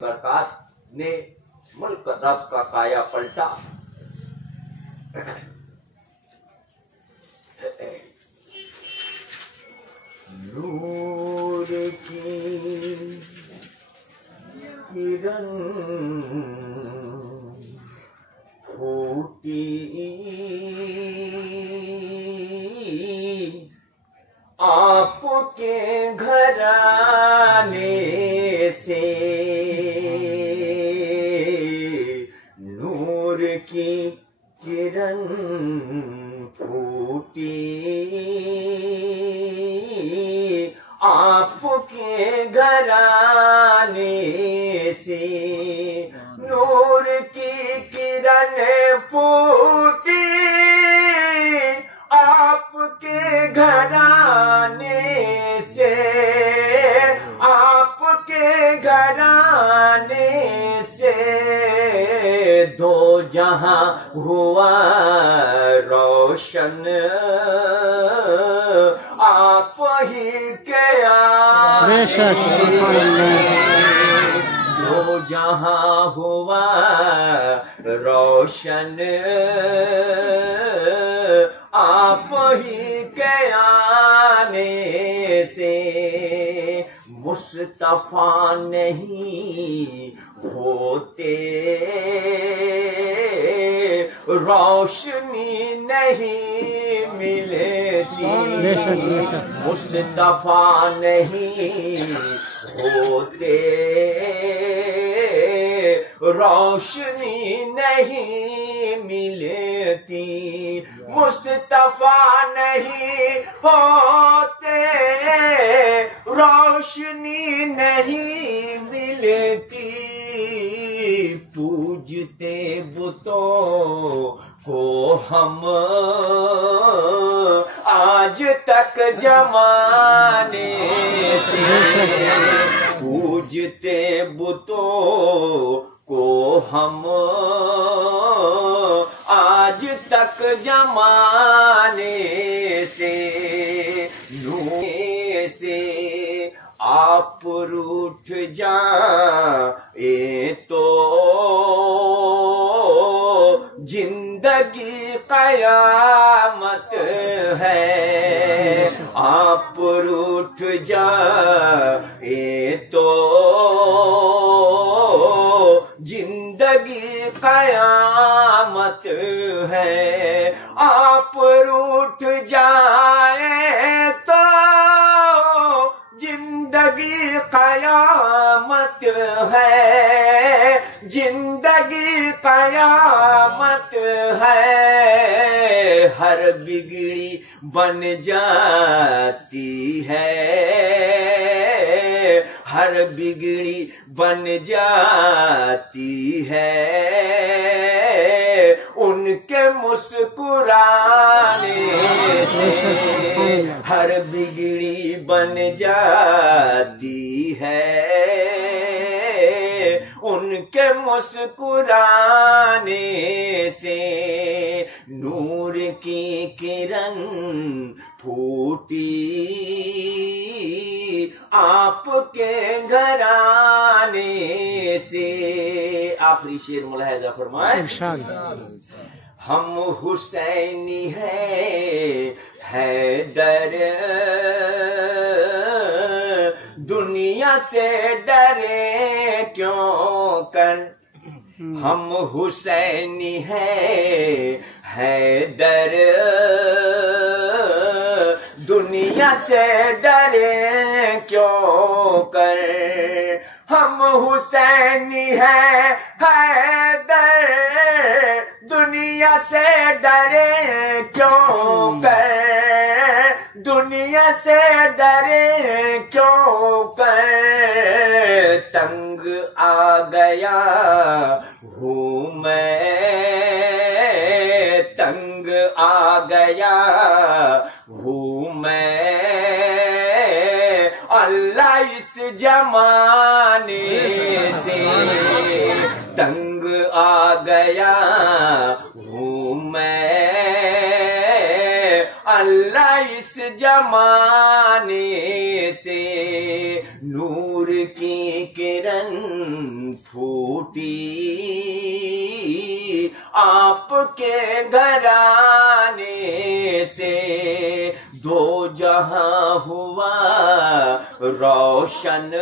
प्रकाश ने मुल्क रब का काया पलटा। नूर की किरण फूटी आपके घराने से, नूर की किरण फूटी आपके घराने से, नूर की किरण फूटी आपके घराने से, आपके घराने से दो जहां हुआ रोशन आप ही के दो जहां हुआ रोशन आप ही के आने से, मुस्तफा नहीं होते रोशनी नहीं मिलती, मुस्तफा नहीं होते रोशनी नहीं मिलती, मुस्तफा नहीं होते रोशनी नहीं मिलती, पूजते बुतों को हम आज तक जमाने से, पूजते बुतों को हम आज तक जमाने से, नूर से आप रूठ जाए तो जिंदगी कयामत है, आप रूठ जाए तो जिंदगी कयामत है, आप रूठ जाए तो जिंदगी कयामत है, जिंदगी कयामत है, हर बिगड़ी बन जाती है, हर बिगड़ी बन जाती है, उनके मुस्कुराने से हर बिगड़ी बन जाती है, उनके मुस्कुराने से, नूर की किरण फूटी आपके घराने से। आखिरी शेर मुलाहिजा फरमाए, हम हुसैनी हैदर दुनिया से डरे क्यों कर, हम हुसैनी हैदर दुनिया से डरे क्यों कर, हम हुसैनी हैदर दुनिया से डरे क्यों कर, दुनिया से डरे क्यों कर, तंग आ गया हूँ मैं, तंग आ गया हूँ मैं, अल्लाह इस जमाने से तंग आ गया हूँ मैं, अल्लाह इस जमाने से, नूर की किरण ٹوٹی آپ کے گھرانے سے دو جہاں ہوا روشن